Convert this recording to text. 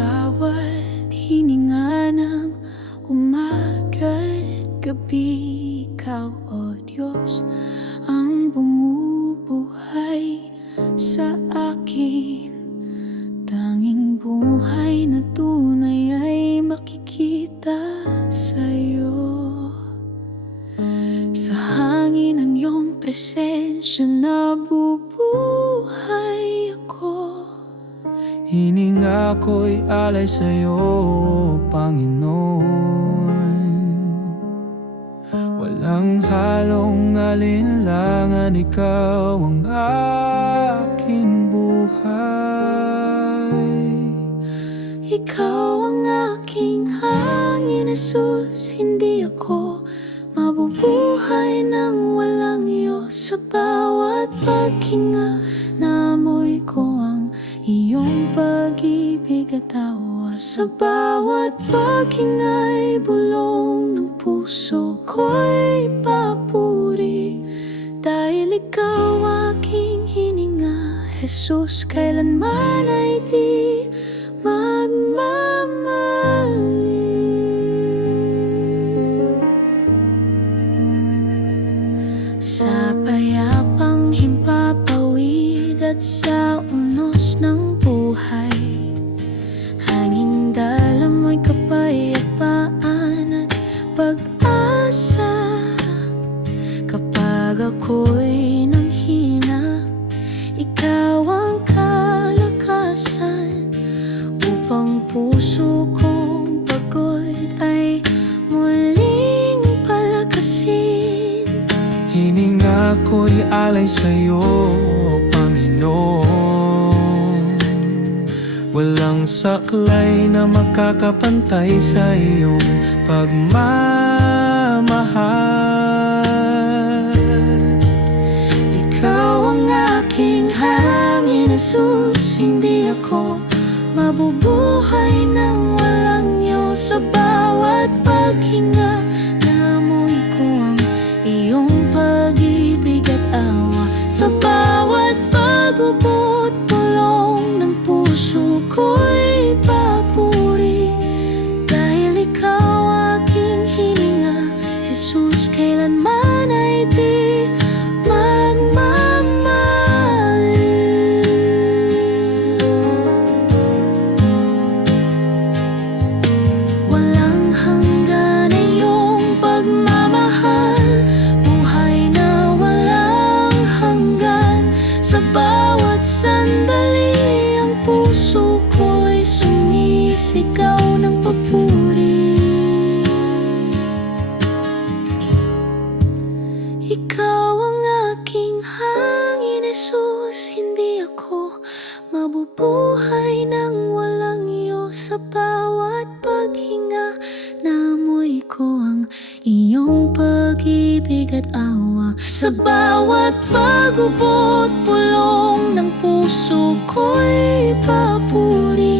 bawat hininga ng umaga't gabi, Ikaw, O Diyos, ang bumubuhay sa akin. Tanging buhay na tunay ay makikita sa'yo. Sa hangin ng iyong presensya nabubuhay ako. Hininga ko'y alay sa'yo, Panginoon. Walang halong alinlangan, ikaw ang aking buhay. Ikaw ang aking hangin, Jesus, hindi ako mabubuhay nang walang iyo. Sa bawat paghinga, naamoy ko ang iyong pag-ibig at awa. Sa bawat paghinga'y bulong ng puso ko'y papuri. Dahil ikaw aking hininga, Jesus, kailanman ay di magmamali. Sa payapang himpapawid at sa unos ng buhay, hanging dala mo'y kapayapaan at pag-asa. Kapag ako'y nanghina, ikaw ang kalakasan. Upang puso kong pagod ay muling palakasin. Hininga ko'y alay sa'yo, Panginoon. Walang saklay na makakapantay sa iyong pagmamahal. Ikaw ang aking hangin, Jesus, hindi ako mabubuhay nang walang iyo. Sa bawat paghinga, naamoy ko ang iyong pag-ibig at awa. Sa bawat pag-ubot, bulong ng puso ko'y papuri. Dahil ikaw aking hininga, Jesus, kailanman ay di magmamali. Walang hanggan ay iyong pagmamahal, buhay na walang hanggan. Sa bawat sandali, ang puso ko'y sumisigaw ng papuri. Ikaw ang aking hangin, Jesus, hindi ako mabubuhay nang walang iyo. Sa bawat paghinga, naamoy ko ang iyong pag-ibig at awa. Sa bawat pag-ubot, bulong ng puso ko'y papuri.